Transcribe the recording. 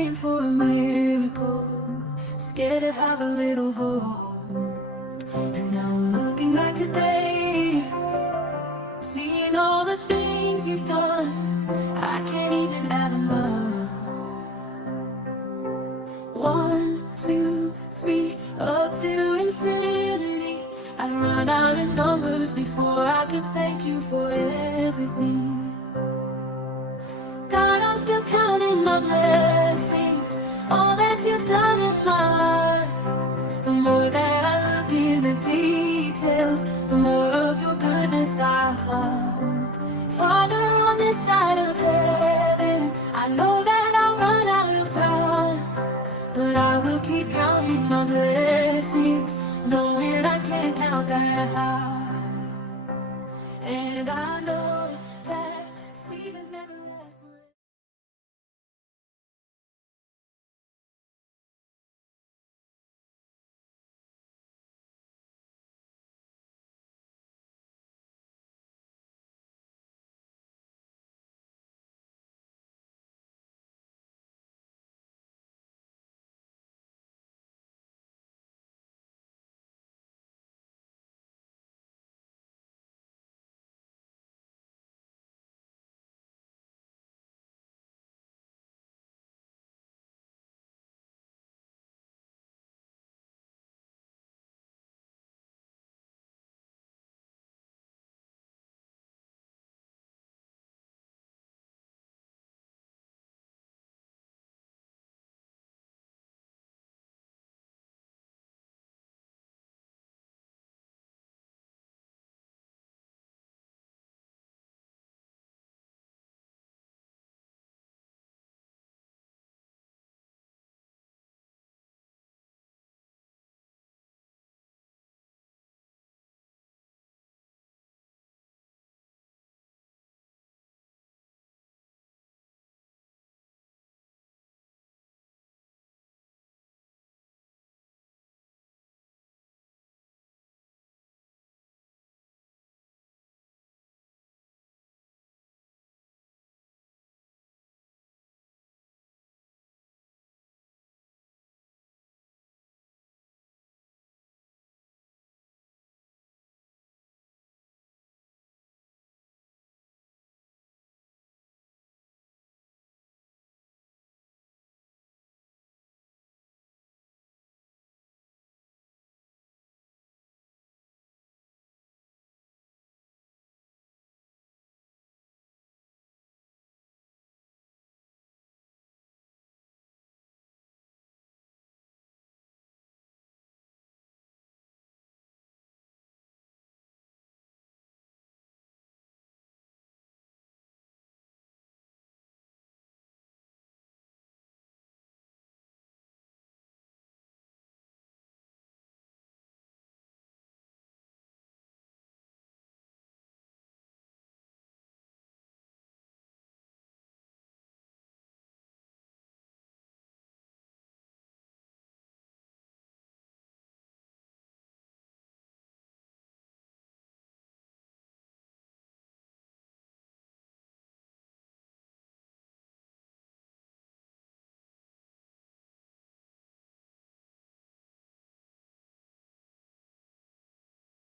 praying for a miracle, scared to have a little hope. And now looking back today, seeing all the things you've done, I can't even add them up. 1, 2, 3, up to infinity. I run out of numbers before I could thank you for everything. God, I'm still counting my blessings, all that you've done in my life. The more that I look in the details, the more of your goodness I find. Father, on this side of heaven, I know that I'll run out of time, but I will keep counting my blessings, knowing I can't count that high. And I know that seasons never